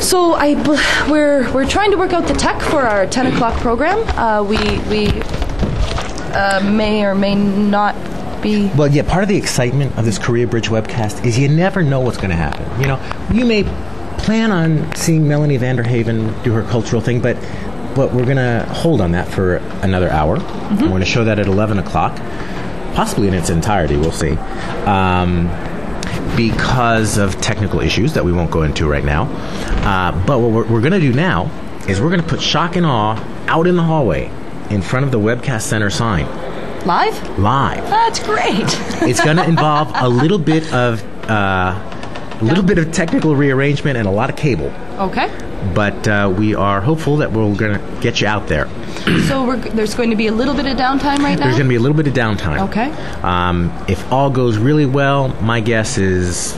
So we're trying to work out the tech for our 10 o'clock program. We may or may not be... Well, yeah, part of the excitement of this Career Bridge webcast is you never know what's going to happen. You know, you may plan on seeing Melanie Vanderhaven do her cultural thing, but we're going to hold on that for another hour. Mm-hmm. We're going to show that at 11 o'clock, possibly in its entirety, we'll see, because of technical issues that we won't go into right now. But what we're going to do now is we're going to put Shock and Awe out in the hallway in front of the Webcast Center sign. Live? Live. That's great. It's going to involve a little bit of technical rearrangement and a lot of cable. Okay. But we are hopeful that we're going to get you out there. So there's going to be a little bit of downtime right now? There's going to be a little bit of downtime. Okay. If all goes really well, my guess is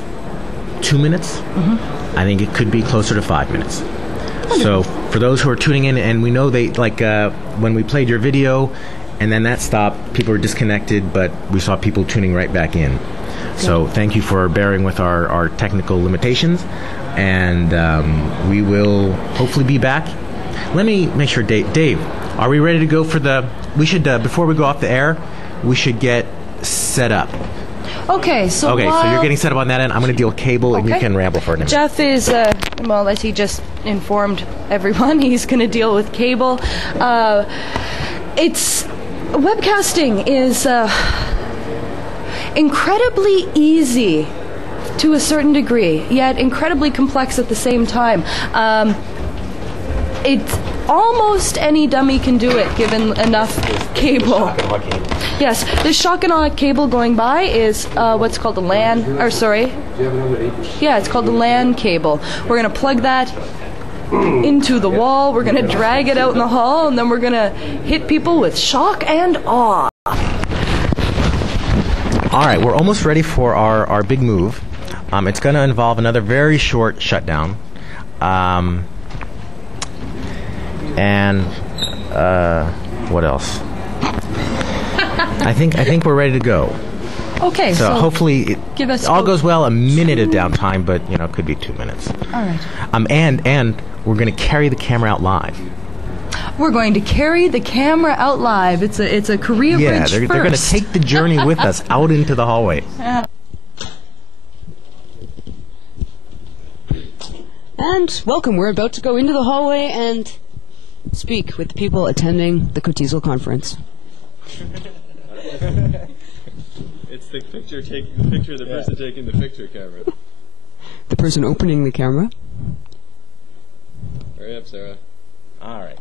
2 minutes. Mm-hmm. I think it could be closer to 5 minutes. Wonderful. So for those who are tuning in, and we know they when we played your video and then that stopped, people were disconnected, but we saw people tuning right back in. Okay. So thank you for bearing with our technical limitations, and we will hopefully be back. Let me make sure, Dave, are we ready to go for we should, before we go off the air, we should get set up. Okay, so you're getting set up on that end. I'm going to deal with cable, and you can ramble for a minute. Jeff is, as he just informed everyone, he's going to deal with cable. Webcasting is incredibly easy to a certain degree, yet incredibly complex at the same time. It's almost any dummy can do it, given enough cable. Yes, this Shock and Awe cable going by is what's called a LAN, or sorry. Do you have another 8? Yeah, it's called the LAN cable. We're going to plug that into the wall, we're going to drag it out in the hall, and then we're going to hit people with Shock and Awe. All right, we're almost ready for our big move. It's going to involve another very short shutdown. And what else? I think we're ready to go. Okay, so hopefully give us all goes well. A minute of downtime, but it could be 2 minutes. All right. And we're going to carry the camera out live. We're going to carry the camera out live. It's a Career Bridge they're going to take the journey with us out into the hallway. And welcome. We're about to go into the hallway and speak with the people attending the Kotesol conference. It's the picture of the person taking the picture camera. The person opening the camera. Hurry up, Sarah. All right.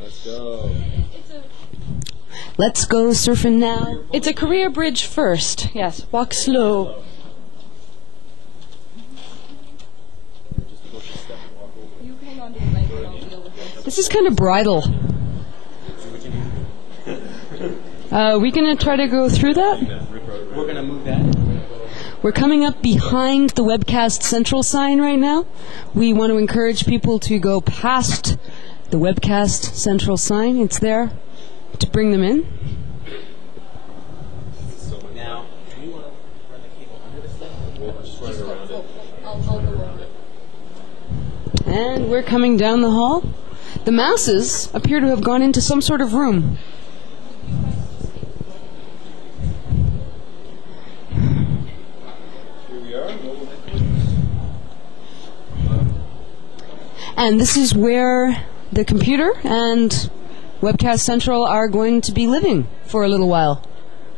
Let's go. Let's go surfing now. It's a Career Bridge first. Yes, walk slow. You hang on to the mic and I'll deal with this. This is kind of bridal. We gonna try to go through that? We're gonna move that. We're coming up behind the Webcast Central sign right now. We want to encourage people to go past the Webcast Central sign. It's there to bring them in. So now, do you want to run the cable under this thing? We'll just run it around it. I'll go over it. And we're coming down the hall. The masses appear to have gone into some sort of room. And this is where the computer and Webcast Central are going to be living for a little while,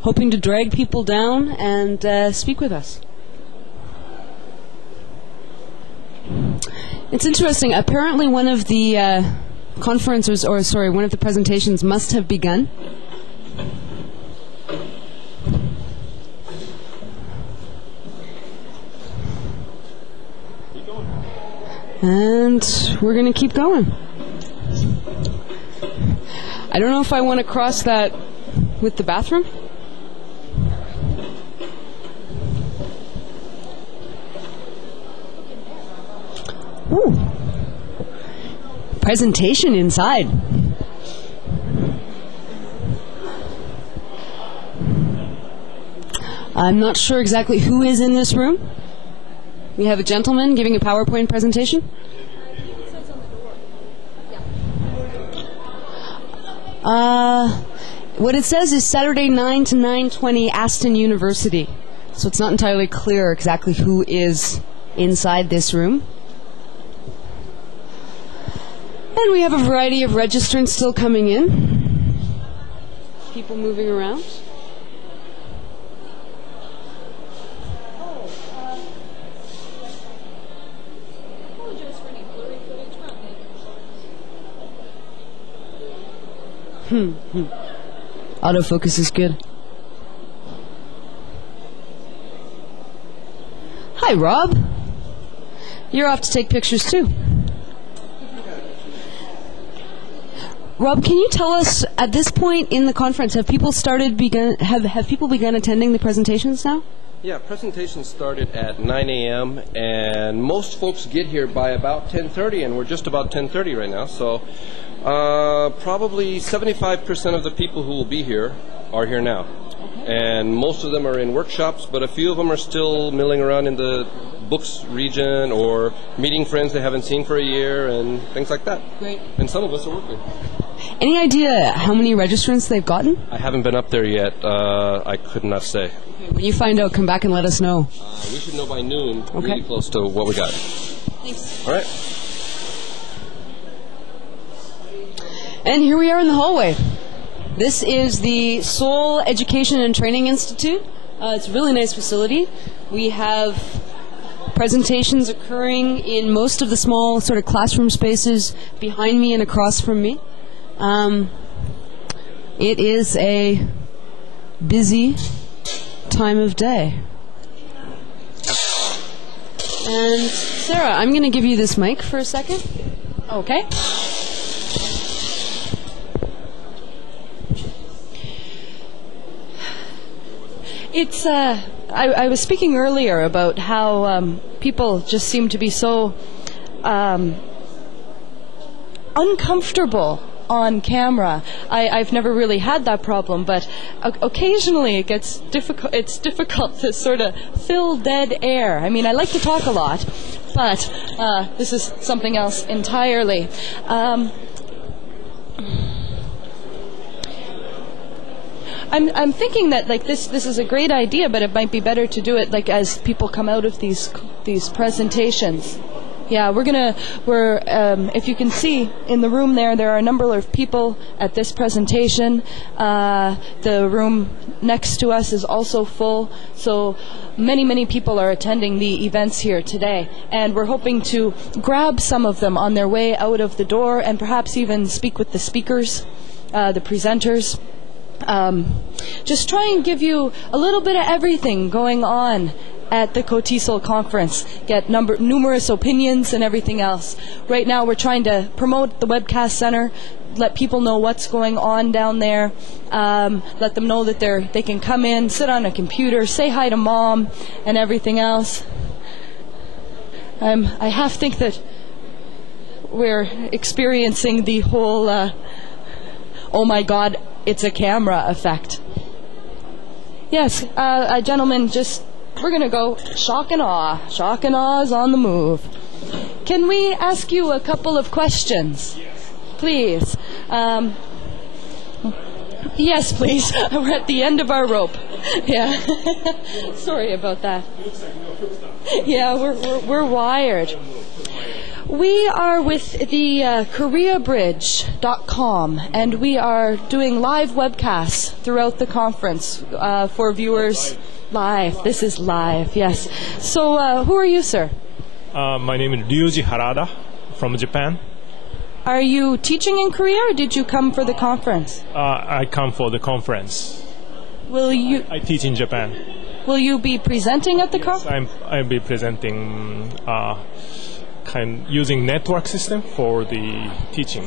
hoping to drag people down and speak with us. It's interesting. Apparently one of the one of the presentations must have begun. And we're going to keep going. I don't know if I want to cross that with the bathroom. Ooh. Presentation inside. I'm not sure exactly who is in this room. We have a gentleman giving a PowerPoint presentation. What it says is Saturday 9 to 9:20 Aston University. So it's not entirely clear exactly who is inside this room. And we have a variety of registrants still coming in. People moving around. Autofocus is good. Hi, Rob. You're off to take pictures too. Rob, can you tell us at this point in the conference, have people begun attending the presentations now? Yeah, presentations started at 9 a.m. and most folks get here by about 10:30, and we're just about 10:30 right now. So probably 75% of the people who will be here are here now. And most of them are in workshops, but a few of them are still milling around in the books region or meeting friends they haven't seen for a year and things like that. Great. And some of us are working. Any idea how many registrants they've gotten? I haven't been up there yet. I could not say. When you find out, come back and let us know. We should know by noon, Okay. really close to what we got. Thanks. All right. And here we are in the hallway. This is the Seoul Education and Training Institute. It's a really nice facility. We have presentations occurring in most of the small sort of classroom spaces behind me and across from me. It is a busy time of day. And Sarah, I'm going to give you this mic for a second. Okay. It's, I was speaking earlier about how people just seem to be so uncomfortable on camera. I've never really had that problem, but occasionally it gets difficult. It's difficult to sort of fill dead air. I mean, I like to talk a lot, but this is something else entirely. I'm thinking that like this is a great idea, but it might be better to do it like as people come out of these presentations. Yeah, we're if you can see in the room there are a number of people at this presentation. The room next to us is also full, so many people are attending the events here today, and we're hoping to grab some of them on their way out of the door and perhaps even speak with the speakers, the presenters. Just try and give you a little bit of everything going on at the Kotesol conference, get numerous opinions and everything else. Right now we're trying to promote the webcast center, let people know what's going on down there, let them know that they can come in, sit on a computer, say hi to mom and everything else. I half think that we're experiencing the whole oh my god, it's a camera effect. Yes, gentlemen, we're going to go shock and awe. Shock and awe is on the move. Can we ask you a couple of questions? Yes. Please. Yes, please. We're at the end of our rope. Yeah. Sorry about that. Yeah, we're wired. We are with the KoreaBridge.com, and we are doing live webcasts throughout the conference for viewers live. This is live, yes. So, who are you, sir? My name is Ryuji Harada from Japan. Are you teaching in Korea, or did you come for the conference? I come for the conference. I teach in Japan. Will you be presenting at the conference? I'll be presenting using network system for the teaching.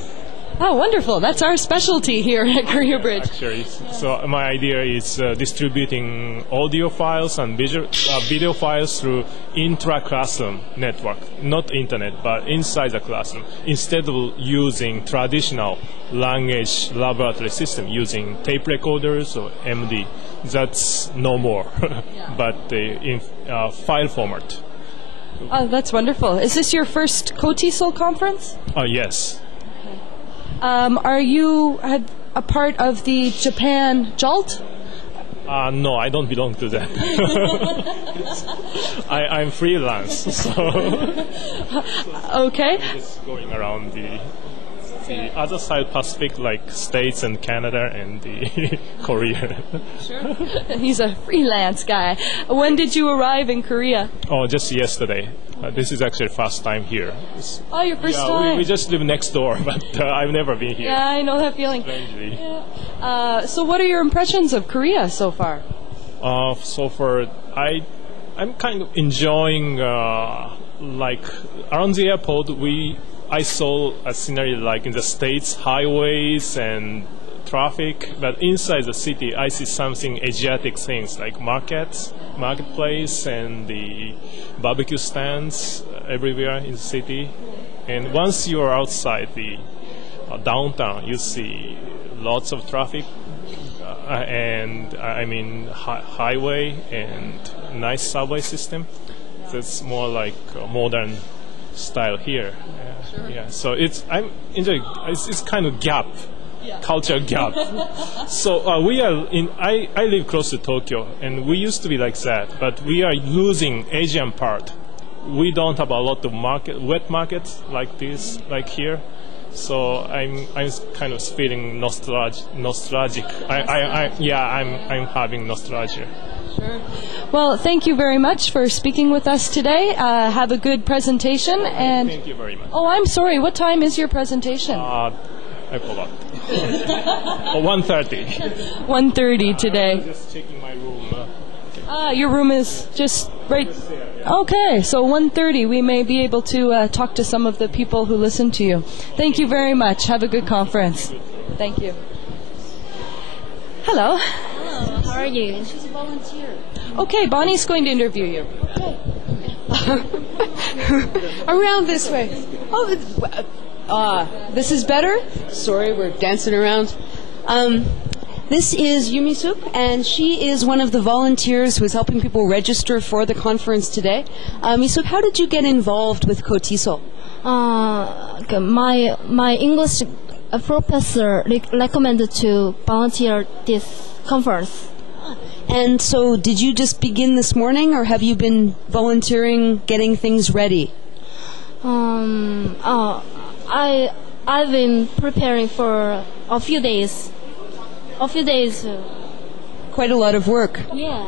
Oh, wonderful. That's our specialty here at Korea Bridge. Actually, so my idea is distributing audio files and video files through intra-classroom network, not internet, but inside the classroom, instead of using traditional language laboratory system using tape recorders or MD. That's no more, but in file format. Oh, that's wonderful. Is this your first Kotesol conference? Yes. Are you a part of the Japan JALT? No, I don't belong to that. I'm freelance, so Okay. I'm just going around the other side Pacific, like States and Canada and the Korea. Sure. He's a freelance guy. When did you arrive in Korea? Oh, just yesterday. This is actually first time here. Oh, your first Yeah, time. we just live next door, but I've never been here. Yeah, I know that feeling. Strangely. Yeah. So what are your impressions of Korea so far? So far, I'm kind of enjoying like around the airport. I saw a scenery like in the States, highways and traffic, but inside the city, I see something Asiatic things like marketplace, and the barbecue stands everywhere in the city. And once you are outside the downtown, you see lots of traffic, and I mean highway and nice subway system. So it's more like a modern style here. Yeah. So I'm enjoying. It's kind of gap. Culture gap. So we are in. I live close to Tokyo, and we used to be like that, but we are losing Asian part. We don't have a lot of wet markets like this, like here. So I'm kind of feeling nostalgic. I'm having nostalgia. Sure. Well, thank you very much for speaking with us today. Have a good presentation. And thank you very much. Oh, I'm sorry. What time is your presentation? I forgot. 1:30. 1:30 today. Just checking my room. Your room is just right. Okay, so 1:30 we may be able to talk to some of the people who listen to you. Thank you very much. Have a good conference. Thank you. Hello. Hello, how are you? She's a volunteer. Okay, Bonnie's going to interview you. Around this way. This is better? Sorry, we're dancing around. This is Yumi Suk, and she is one of the volunteers who is helping people register for the conference today. Misuk, how did you get involved with Kotesol? My English professor recommended to volunteer this conference. And so, did you just begin this morning, or have you been volunteering, getting things ready? I've been preparing for a few days. Quite a lot of work. Yeah.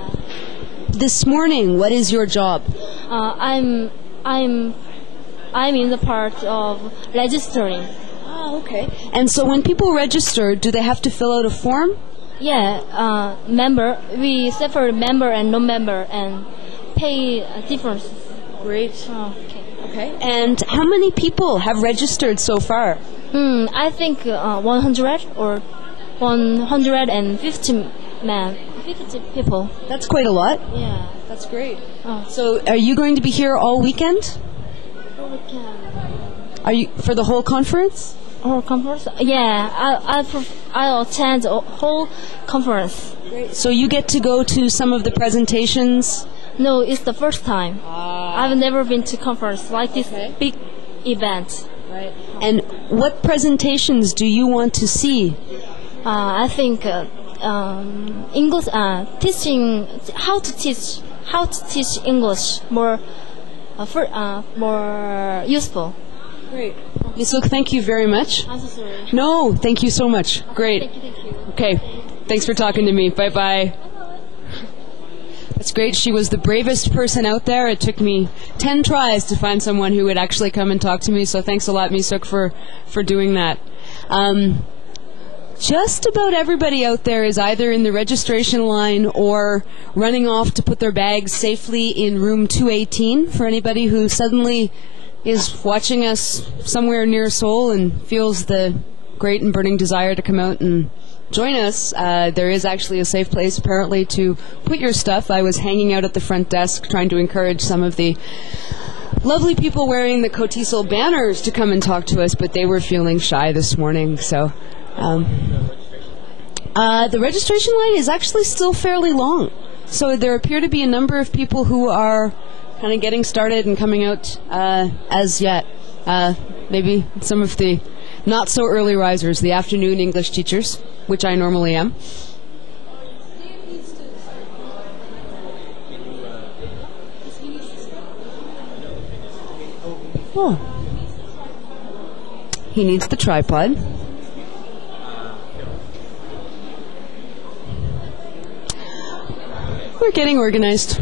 This morning, what is your job? I'm in the part of registering. Oh, okay. And so, when people register, do they have to fill out a form? Yeah, we separate member and non-member and pay difference. Great. Okay. And how many people have registered so far? I think 100 or 150 50 people. That's quite a lot. Yeah. That's great. So, are you going to be here all weekend? All weekend. Are you for the whole conference? Whole conference? Yeah, I'll attend a whole conference. Great. So you get to go to some of the presentations? No, it's the first time. I've never been to conference like this big event. Right. And what presentations do you want to see? I think English teaching how to teach English more useful. Great. Misuk, thank you very much. I'm so sorry. No, thank you so much. Great. Thank you. Okay. Thanks for talking to me. Bye-bye. That's great. She was the bravest person out there. It took me 10 tries to find someone who would actually come and talk to me, so thanks a lot, Misuk, for doing that. Just about everybody out there is either in the registration line or running off to put their bags safely in room 218 for anybody who suddenly is watching us somewhere near Seoul and feels the great and burning desire to come out and join us. There is actually a safe place apparently to put your stuff. I was hanging out at the front desk trying to encourage some of the lovely people wearing the Kotesol banners to come and talk to us, but they were feeling shy this morning. So the registration line is actually still fairly long. So there appear to be a number of people who are kind of getting started and coming out as yet. Maybe some of the not so early risers, the afternoon English teachers, which I normally am. Oh. He needs the tripod. We're getting organized.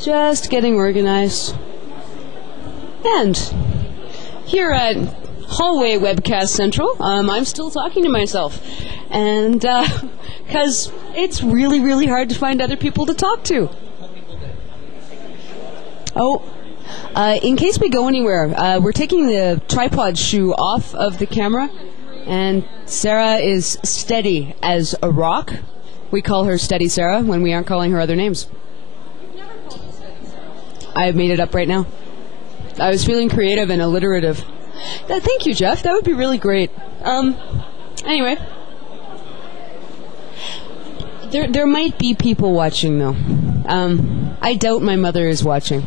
Just getting organized. And here at Hallway Webcast Central, I'm still talking to myself. And because it's really, really hard to find other people to talk to. Oh, in case we go anywhere, we're taking the tripod shoe off of the camera, and Sarah is steady as a rock. We call her Steady Sarah when we aren't calling her other names. I made it up right now. I was feeling creative and alliterative. Thank you, Jeff. That would be really great. Anyway. There might be people watching, though. I doubt my mother is watching.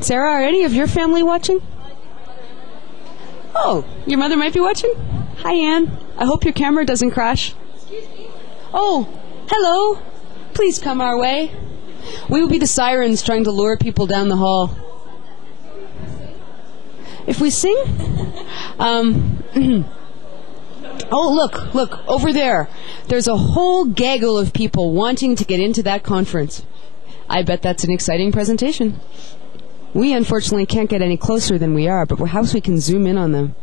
Sarah, are any of your family watching? Oh, your mother might be watching? Hi, Anne. I hope your camera doesn't crash. Oh, hello. Please come our way. We will be the sirens trying to lure people down the hall. If we sing? Oh, look, over there. There's a whole gaggle of people wanting to get into that conference. I bet that's an exciting presentation. We unfortunately can't get any closer than we are, but perhaps we can zoom in on them.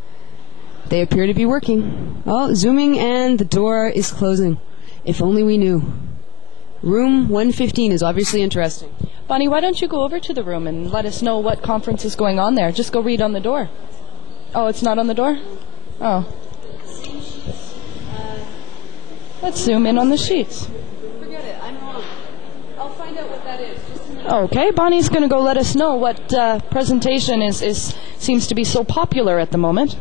They appear to be working. Oh, zooming, and the door is closing. If only we knew. Room 115 is obviously interesting. Bonnie, why don't you go over to the room and let us know what conference is going on there? Just go read on the door. Oh, it's not on the door? Oh. Let's zoom in on the sheets. Forget it, I'm wrong. I'll find out what that is. Just a minute. Okay, Bonnie's going to go let us know what presentation seems to be so popular at the moment.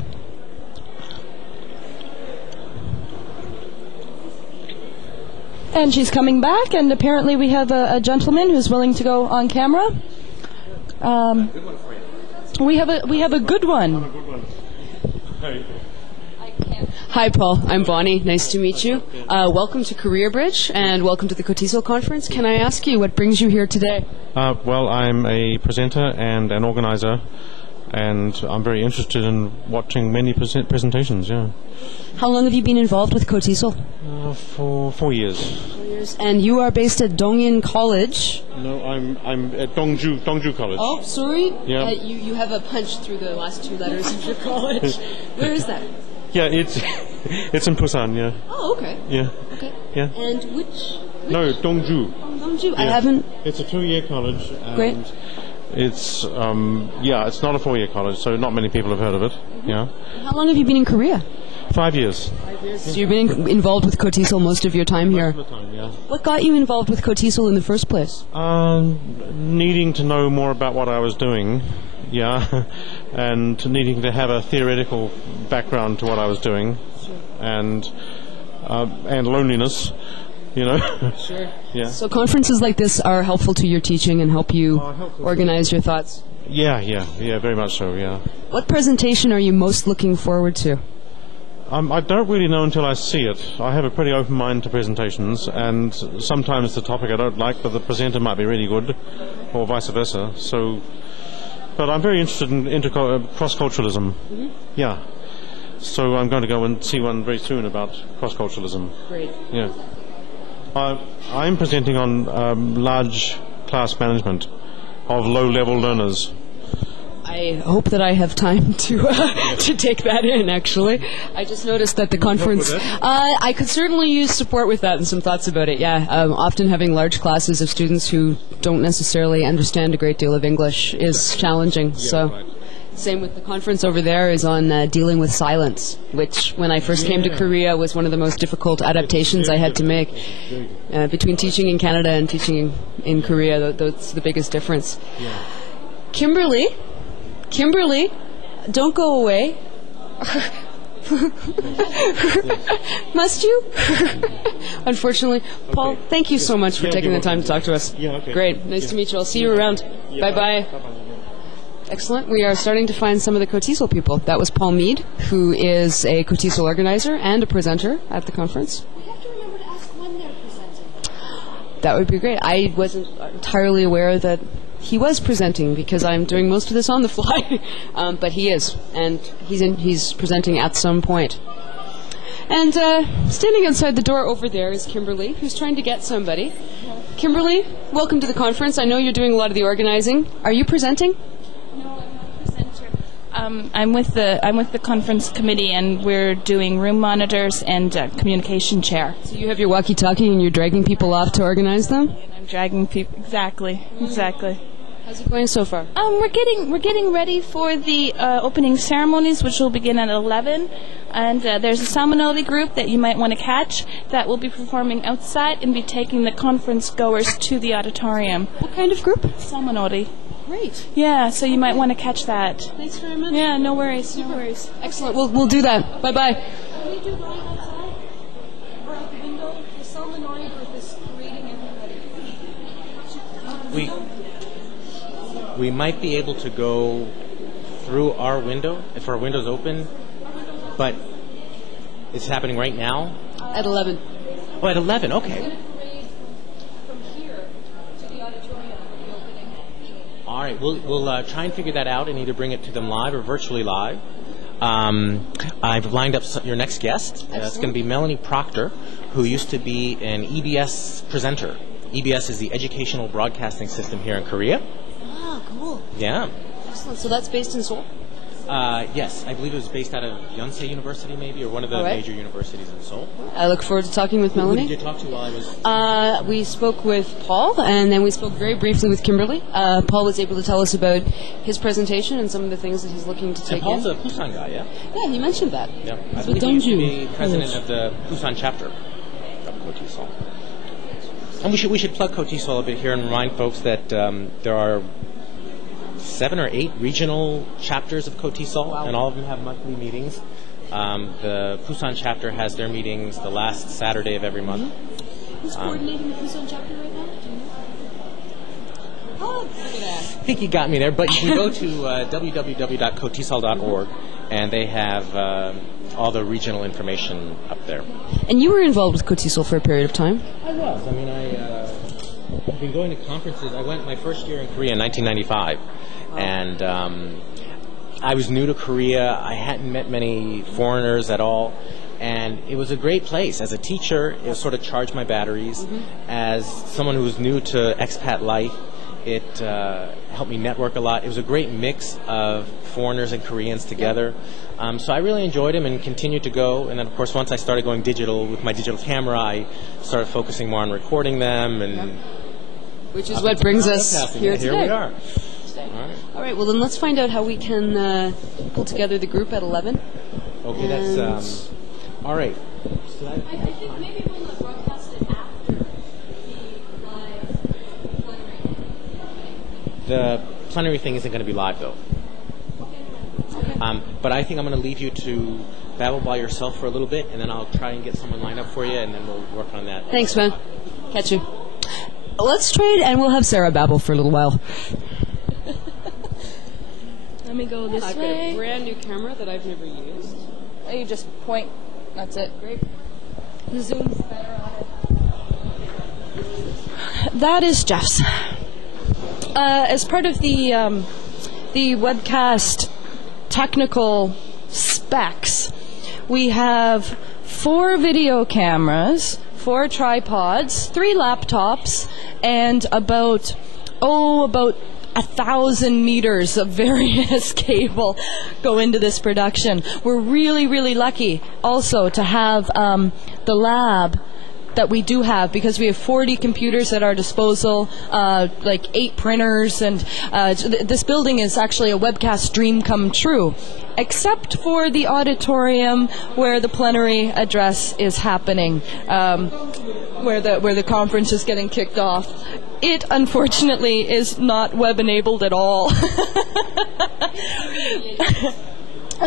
And she's coming back, and apparently we have a gentleman who's willing to go on camera. We have a good one. Hi, Paul. I'm Bonnie. Nice to meet you. Welcome to Career Bridge, and welcome to the Kotesol conference. Can I ask you what brings you here today? Well, I'm a presenter and an organizer, and I'm very interested in watching many presentations, yeah. How long have you been involved with Kotesol? For 4 years. 4 years. And you are based at Dongyin College? No, I'm at Dongju College. Oh, sorry? Yeah. You have a punch through the last two letters of your college. Where is that? Yeah, it's in Busan, yeah. Oh, okay. Yeah. Okay. Yeah. And which? No, Dongju. Dongju. Yeah. I haven't. It's a 2-year college. And Great. It's it's not a 4-year college, so not many people have heard of it. Mm-hmm. Yeah. How long have you been in Korea? 5 years. 5 years. So you've been involved with Kotesol most of your time here. Most of the time, yeah. What got you involved with Kotesol in the first place? Needing to know more about what I was doing, yeah, and needing to have a theoretical background to what I was doing, and loneliness, you know. Sure. Yeah. So conferences like this are helpful to your teaching and help you organize your thoughts? Yeah, very much so, yeah. What presentation are you most looking forward to? I don't really know until I see it. I have a pretty open mind to presentations, and sometimes the topic I don't like, but the presenter might be really good, or vice versa. So, but I'm very interested in cross-culturalism. Mm-hmm. Yeah. So I'm going to go and see one very soon about cross-culturalism. Great. Yeah. I'm presenting on large class management of low-level learners. I hope that I have time to take that in, actually. I just noticed that the conference... I could certainly use support with that and some thoughts about it, yeah. Often having large classes of students who don't necessarily understand a great deal of English is challenging, Yeah, so... right. Same with the conference over there is on dealing with silence, which when I first came to Korea was one of the most difficult adaptations I had to make. Between teaching in Canada and teaching in Korea, that's the biggest difference. Yeah. Kimberly, don't go away. Must you? Unfortunately. Paul, thank you so much for taking the time to talk to us. Yeah, okay. Great. Nice to meet you. I'll see you around. Bye-bye. Excellent. We are starting to find some of the Kotesol people. That was Paul Mead, who is a Kotesol organizer and a presenter at the conference. We have to remember to ask when they're presenting. That would be great. I wasn't entirely aware that he was presenting because I'm doing most of this on the fly, but he is, and he's presenting at some point. And standing outside the door over there is Kimberly, who's trying to get somebody. Kimberly, welcome to the conference. I know you're doing a lot of the organizing. Are you presenting? No, I'm not a presenter. I'm with the conference committee, and we're doing room monitors and communication chair. So you have your walkie-talkie and you're dragging people off to organize them? And I'm dragging people. Exactly. How's it going so far? We're getting ready for the opening ceremonies, which will begin at 11. And there's a Salmonelli group that you might want to catch that will be performing outside and be taking the conference goers to the auditorium. What kind of group? Salmonelli. Great. Yeah, so you might want to catch that. Thanks very much. Yeah, no worries. No worries. Excellent. We'll do that. Bye-bye. Can we do going outside? Or out the window? The Salmonelli group is greeting everybody. We might be able to go through our window, if our window's open, but it's happening right now? At 11. Oh, at 11, okay. From here to the auditorium for the opening. All right, we'll try and figure that out and either bring it to them live or virtually live. I've lined up your next guest. It's going to be Melanie Proctor, who used to be an EBS presenter. EBS is the Educational Broadcasting System here in Korea. Ah, cool. Yeah. Excellent. So that's based in Seoul? Yes, I believe it was based out of Yonsei University, maybe, or one of the major universities in Seoul. I look forward to talking with Melanie. Who did you talk to while I was... We spoke with Paul, and then we spoke very briefly with Kimberly. Paul was able to tell us about his presentation and some of the things that he's looking to take in. And Paul's a Busan guy, yeah? Yeah, he mentioned that. Yeah, I believe he used to be president of the Busan chapter of Kotesol. And we should plug Kotesol a bit here and remind folks that there are 7 or 8 regional chapters of Kotesol, and all of them have monthly meetings. The Busan chapter has their meetings the last Saturday of every month. Who's coordinating the Busan chapter right now? Do you know? Oh, look at that. I think you got me there, but you can go to www.kotesol.org, and they have all the regional information up there. And you were involved with Kotesol for a period of time? I was. I mean, I've been going to conferences. I went my first year in Korea in 1995, and I was new to Korea. I hadn't met many foreigners at all, and it was a great place. As a teacher, it sort of charged my batteries. Mm-hmm. As someone who was new to expat life, it helped me network a lot. It was a great mix of foreigners and Koreans together. So I really enjoyed them and continued to go. And then, of course, once I started going digital with my digital camera, I started focusing more on recording them. And which is what brings us here today. Here we are. All right, well, then let's find out how we can pull together the group at 11. Okay, that's... all right. So I think maybe we'll broadcast it after the live plenary. The plenary thing isn't going to be live, though. But I think I'm going to leave you to babble by yourself for a little bit, and then I'll try and get someone lined up for you, and then we'll work on that. Thanks, man. Catch you. Let's trade, and we'll have Sarah babble for a little while. Let me go this way. I've got a brand new camera that I've never used. Oh, you just point. That's it. Great. The zoom's better on it. That is Jeff's. As part of the webcast technical specs, we have 4 video cameras, 4 tripods, 3 laptops, and about 1,000 meters of various cable go into this production. We're really, really lucky also to have the lab that we do have, because we have 40 computers at our disposal, like 8 printers, and this building is actually a webcast dream come true, except for the auditorium where the plenary address is happening, where the conference is getting kicked off. It, unfortunately, is not web-enabled at all.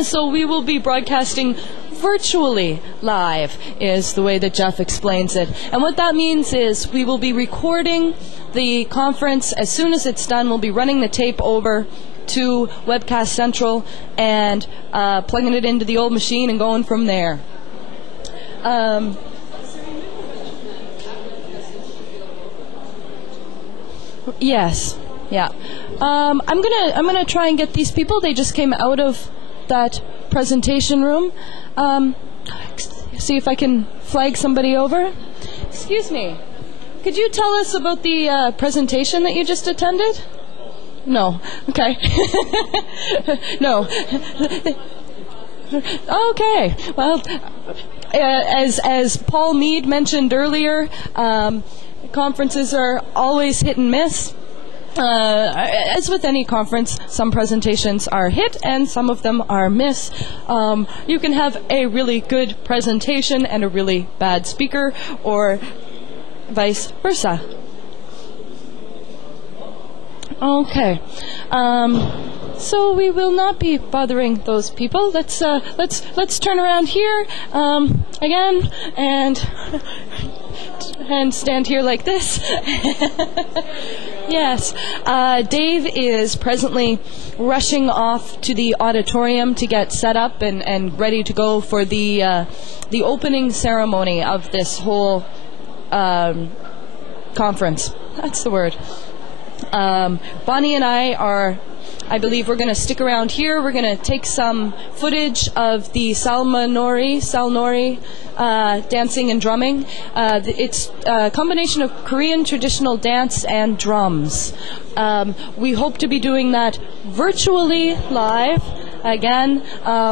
So we will be broadcasting virtually live is the way that Jeff explains it. And what that means is we will be recording the conference. As soon as it's done, we'll be running the tape over to Webcast Central and plugging it into the old machine and going from there. Yes. Yeah. I'm gonna try and get these people. They just came out of that presentation room. See if I can flag somebody over. Excuse me. Could you tell us about the presentation that you just attended? No. Okay. No. Okay. Well, as Paul Mead mentioned earlier, conferences are always hit and miss. As with any conference, some presentations are hit and some of them are miss. You can have a really good presentation and a really bad speaker, or vice versa. Okay. So we will not be bothering those people. Let's turn around here again and stand here like this. Yes. Dave is presently rushing off to the auditorium to get set up and ready to go for the opening ceremony of this whole conference. That's the word. Bonnie and I believe we're going to stick around here. We're going to take some footage of the Salnori dancing and drumming. It's a combination of Korean traditional dance and drums. We hope to be doing that virtually live. Again,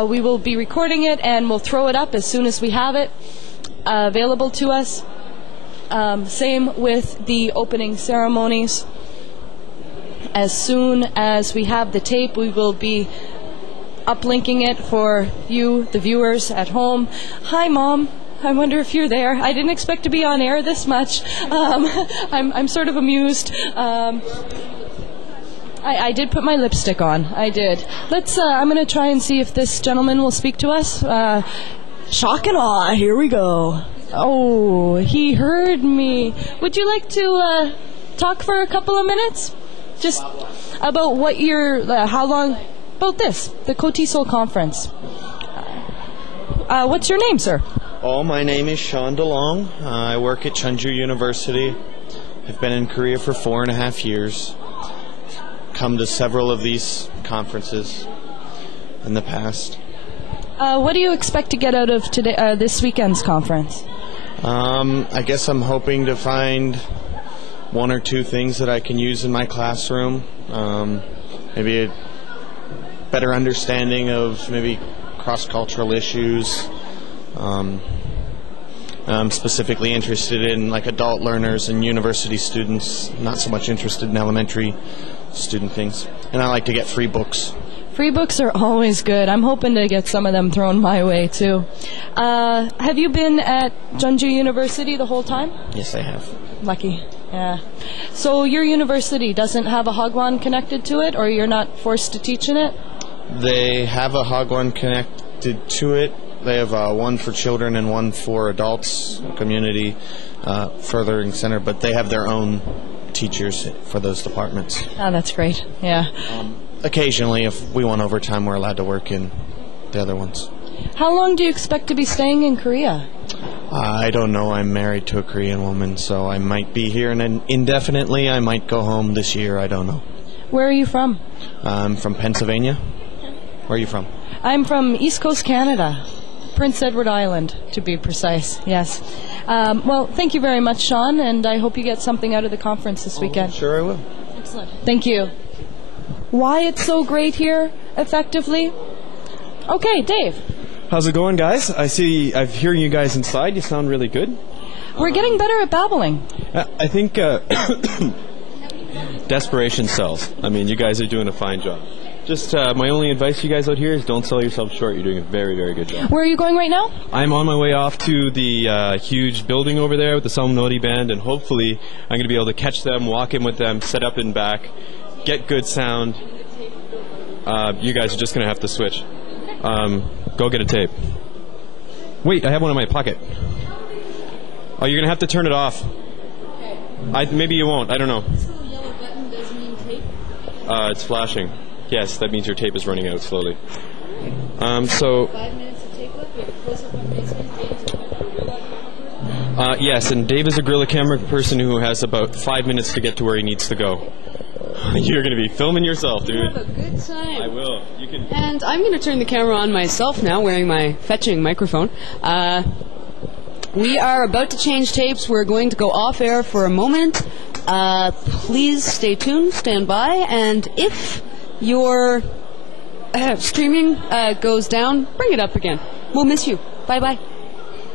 we will be recording it and we'll throw it up as soon as we have it available to us. Same with the opening ceremonies. As soon as we have the tape, we will be uplinking it for you, the viewers at home. Hi, Mom. I wonder if you're there. I didn't expect to be on air this much. I'm sort of amused. I did put my lipstick on. I did. I'm going to try and see if this gentleman will speak to us. Shock and awe. Here we go. Oh, he heard me. Would you like to talk for a couple of minutes? Just about what how long, about this, the Kotesol conference. What's your name, sir? Oh, my name is Sean DeLong. I work at Chunju University. I've been in Korea for 4.5 years. Come to several of these conferences in the past. What do you expect to get out of this weekend's conference? I guess I'm hoping to find one or two things that I can use in my classroom. Maybe a better understanding of maybe cross-cultural issues. I'm specifically interested in like adult learners and university students, not so much interested in elementary student things. And I like to get free books. Free books are always good. I'm hoping to get some of them thrown my way, too. Have you been at Jeonju University the whole time? Yes, I have. Lucky. Yeah. So your university doesn't have a Hagwon connected to it, or you're not forced to teach in it? They have a Hagwon connected to it. They have one for children and one for adults, community furthering center, but they have their own teachers for those departments. Oh, that's great. Yeah. Occasionally, if we want overtime, we're allowed to work in the other ones. How long do you expect to be staying in Korea? I don't know. I'm married to a Korean woman, so I might be here indefinitely. I might go home this year. I don't know. Where are you from? I'm from Pennsylvania. Where are you from? I'm from East Coast Canada. Prince Edward Island, to be precise. Yes. Well, thank you very much, Sean, and I hope you get something out of the conference this weekend. Sure I will. Excellent. Thank you. Why it's so great here, effectively? Okay, Dave. How's it going, guys? I'm hearing you guys inside. You sound really good. We're getting better at babbling. I think desperation sells. I mean, you guys are doing a fine job. Just my only advice to you guys out here is don't sell yourself short. You're doing a very, very good job. Where are you going right now? I'm on my way off to the huge building over there with the Salnori band, and hopefully I'm going to be able to catch them, walk in with them, set up in back, get good sound. You guys are just going to have to switch. Go get a tape. Wait, I have one in my pocket. Oh, you're going to have to turn it off. Okay. Maybe you won't. I don't know. This little yellow button does mean tape? It's flashing. Yes, that means your tape is running out slowly. So... 5 minutes of tape left. We have a close-up on basement. yes, and Dave is a Gorilla Camera person who has about 5 minutes to get to where he needs to go. You're going to be filming yourself, dude. Have a good time. I will. You can. And I'm going to turn the camera on myself now, wearing my fetching microphone. We are about to change tapes. We're going to go off air for a moment. Please stay tuned, stand by, and if your streaming goes down, bring it up again. We'll miss you. Bye-bye.